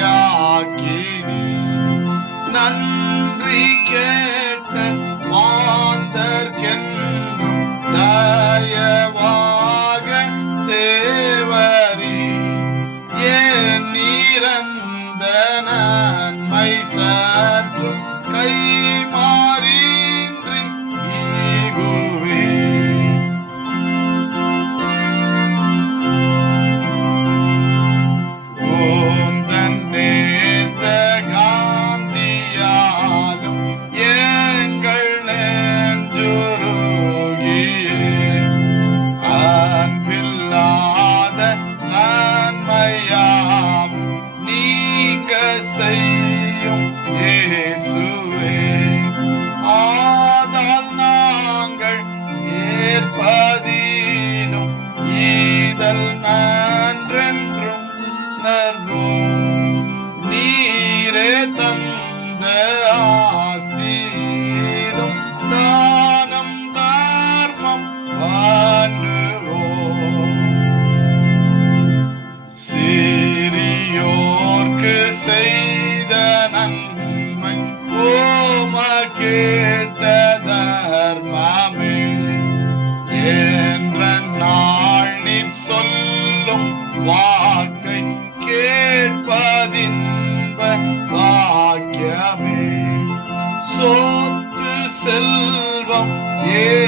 பாதியாக்கினி நன்றி கேட்ட மாந்தர்கென்றும் தயவாக தேவரி ஏன் நீரந்த நன்மை சற்றும் கைமா Yeah.